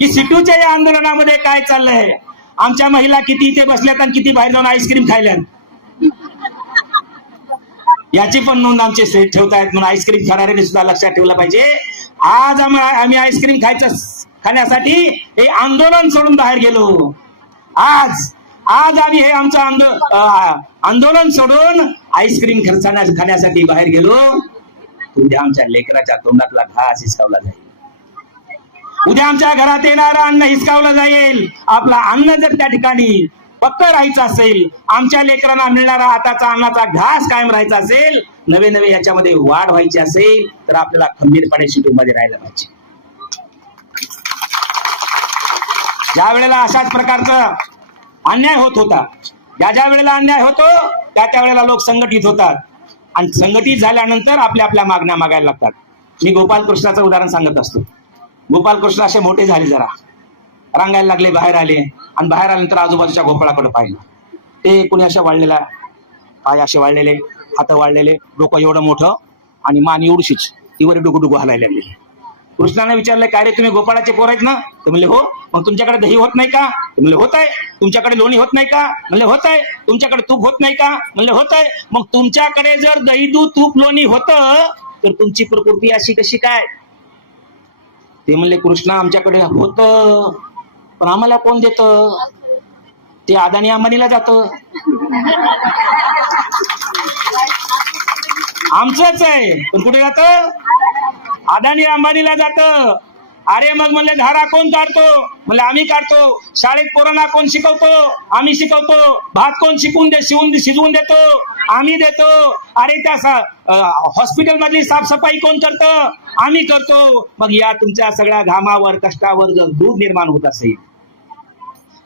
की सिटूच्या या आंदोलनामध्ये काय चाललंय, आमच्या महिला किती इथे बसल्यात आणि किती बाहेर जाऊन आईस्क्रीम खायल्यात, याची पण नोंद आमचे सेट ठेवतायत. म्हणून आईस्क्रीम खाणाऱ्यांनी सुद्धा लक्षात ठेवलं पाहिजे. आज आम्ही आईस्क्रीम खाण्यासाठी हे आंदोलन सोडून बाहेर गेलो. आज आम्ही हे आमचं आंदोलन सोडून आईस्क्रीम खाण्यासाठी बाहेर गेलो. उद्या आमच्या लेकराच्या तोंडातला घास हिसकावला जाईल, उद्या आमच्या घरात येणारं अन्न हिसकावलं जाईल. आपला अन्न जर त्या ठिकाणी पक्क राहायचं असेल, आमच्या लेकरांना मिळणारा आताचा अन्नाचा घास कायम राहायचा असेल, नवे याच्यामध्ये वाढ व्हायची असेल, तर आपल्याला खंबीरपणे शिटूमध्ये राहायला पाहिजे. ज्या वेळेला अशाच प्रकारचा अन्याय होत होता, ज्या वेळेला अन्याय होतो त्या वेळेला लोक संघटित होतात आणि संघटित झाल्यानंतर आपल्या मागण्या मागायला लागतात. मी गोपालकृष्णाचं उदाहरण सांगत असतो. गोपालकृष्ण असे मोठे झाले, जरा रांगायला लागले, बाहेर आले आणि बाहेर आल्यानंतर आजूबाजूच्या गोपाळाकडे पाहिलं. ते कोणी अशा वाळलेला, पाय असे वाळलेले, हात वाळलेले, डोकं एवढं मोठं आणि मान एवढीशीच, ती डुगू हलायला लागलेली. कृष्णाने विचारलं, काय रे तुम्ही गोपाळाचे पोर आहेत ना? ते म्हणले हो. मग तुमच्याकडे दही होत नाही का? ते म्हणले होत आहे. तुमच्याकडे लोणी होत नाही का? म्हणले होत आहे. तुमच्याकडे तूप होत नाही का? म्हणले होत आहे. मग तुमच्याकडे जर दही दूध तूप लोणी होतं तर तुमची प्रकृती अशी कशी काय? ते म्हणले कृष्णा आमच्याकडे होतं, पण आम्हाला कोण देतं? ते अदानी अंबानीला जातं, आमचंच आहे पण कुठे जातं? अदानी अंबानीला जातं. अरे मग म्हणले धारा कोण काढतो? म्हणले आम्ही काढतो. शाळेत पोरांना कोण शिकवतो? आम्ही शिकवतो. भात कोण शिजवून देतो? आम्ही देतो. अरे त्या हॉस्पिटल मधली साफसफाई कोण करतं? आम्ही करतो. मग या तुमच्या सगळ्या घामावर कष्टावर जर दूध निर्माण होत असेल,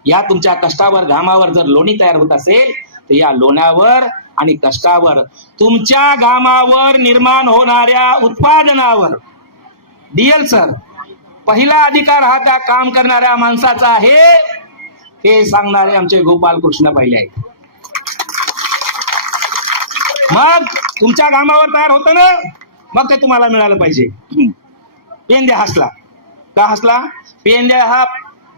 या तुमच्या कष्टावर घामावर जर लोणी तयार होत असेल, तर या लोण्यावर आणि कष्टावर, तुमच्या घामावर निर्माण होणाऱ्या उत्पादनावर डीएल सर, पहिला अधिकार हा त्या काम करणाऱ्या माणसाचा आहे, हे सांगणारे आमचे गोपालकृष्ण पहिले आहेत. मग तुमच्या घामावर तयार होतं ना, मग ते तुम्हाला मिळालं पाहिजे. पेंद्या हसला का? हसला. पेंद्या हा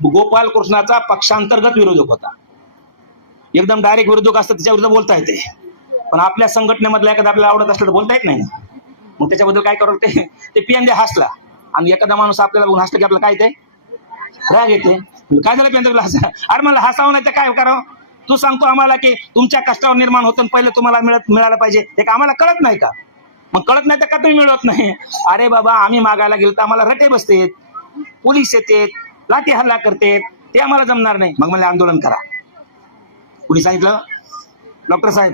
गोपालकृष्णाचा पक्षांतर्गत विरोधक होता. एकदम डायरेक्ट विरोधक असतात त्याच्या विरुद्ध बोलता येते, पण आपल्या संघटनेमधला एखादा आपल्याला आवडत असलं तर बोलता येत नाही ना. मग त्याच्याबद्दल काय करावं ते पेंद्या हसला. आणि एखादा माणूस आपल्याला बघून हसलं की आपल्याला काय ते राग येते. काय झालं पेंद्याला हसा? अरे मला हसावं नाही तर काय करावं? तू सांगतो आम्हाला की तुमच्या कष्टावर निर्माण होतं, पहिले तुम्हाला मिळालं पाहिजे, ते का आम्हाला कळत नाही का? मग कळत नाही तर का तुम्ही मिळवत नाही? अरे बाबा आम्ही मागायला गेलो तर आम्हाला रटे बसतेत, पोलीस येतेत, लाठी हल्ला करतेत, ते आम्हाला जमणार नाही. मग मला आंदोलन करा. कुणी सांगितलं? डॉक्टर साहेब.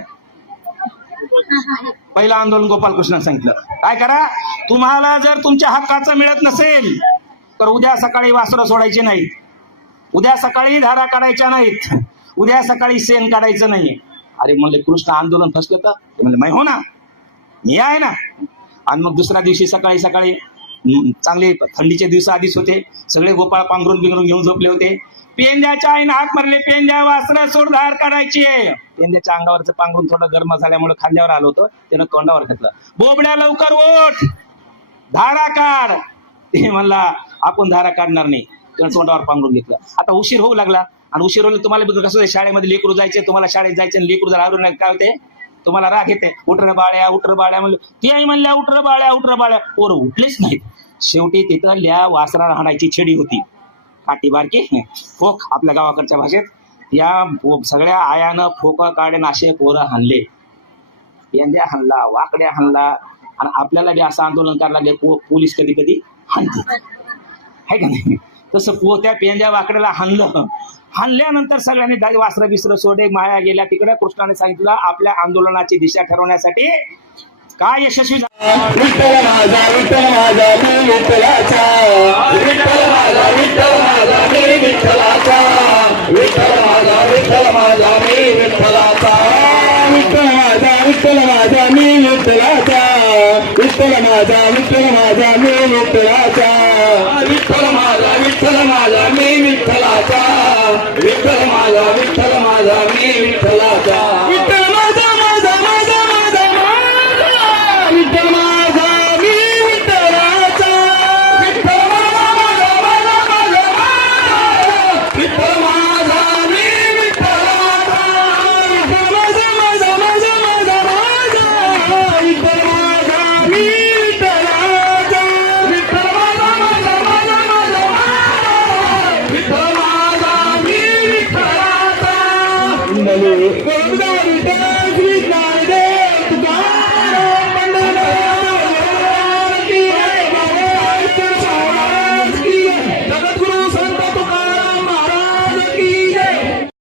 पहिलं आंदोलन गोपालकृष्ण सांगितलं, काय करा, तुम्हाला जर तुमच्या हक्काचं मिळत नसेल तर उद्या सकाळी वासरं सोडायची नाहीत, उद्या सकाळी धारा काढायच्या नाहीत, उद्या सकाळी शेण काढायचं नाही. अरे म्हणले कृष्ण आंदोलन फसलं तर? ते म्हणले मी हो ना, मी आहे ना. आणि मग दुसऱ्या दिवशी सकाळी चांगले थंडीचे दिवस आधीच होते, सगळे गोपाळ पांघरून घेऊन झोपले होते. पेंद्याच्या आईने हात मारले, पेंद्या वासरं सोड, धार काढायची आहे. पेंद्याच्या अंगावरचं पांघरून थोडं गरम झाल्यामुळे खांद्यावर आलं होतं, त्यानं तोंडावर घेतलं. बोबड्या लवकर ओठ, धारा काढ. ते म्हणला आपण धारा काढणार नाही, त्यानं तोंडावर पांघरून घेतलं. आता उशीर होऊ लागला, आणि उशीर होईल तुम्हाला कसं शाळेमध्ये लेकरू जायचे, तुम्हाला शाळेत जायचे आणि लेकरू जर आवरून काय होते, तुम्हाला राग येते. उठर बाळ्या म्हणलं. ती आई म्हणल्या उठर बाळ्या. पोरं उठलेच नाहीत. शेवटी तिथं वासरा राहण्याची छेडी होती, काठी बारकी फोक आपल्या गावाकडच्या भाषेत. या सगळ्या आयानं फोक काढून असे पोरं हाणले. पेंद्या हाणला, वाकड्या हाणला, आणि आपल्याला बी असं आंदोलन करायला लागले. पोलीस कधी कधी हाणतात आहे का नाही? तसं त्या पेंद्या वाकड्याला हाणल्यानंतर सगळ्यांनी वासरं बिसरं सोडे, माया गेल्या तिकडे. कृष्णाने सांगितलं आपल्या आंदोलनाची दिशा ठरवण्यासाठी काय यशस्वी विठ्ठल माझा विठ्ठल माझा मी विठ्ठलाचा, विठ्ठल माझा विठ्ठल माझा मी विठ्ठलाचा, विठ्ठल माझा विठ्ठल माझा मी विठ्ठलाचा, विठ्ठल माझा विठ्ठल माझा मी विठ्ठलाचा, विठ्ठल माझा विठ्ठल माझा मी विठ्ठलाचा, विठ्ठल माझा विठ्ठल माझा मी विठ्ठलाचा, विठ्ठल माझा विठ्ठल माझा मी विठ्ठलाचा.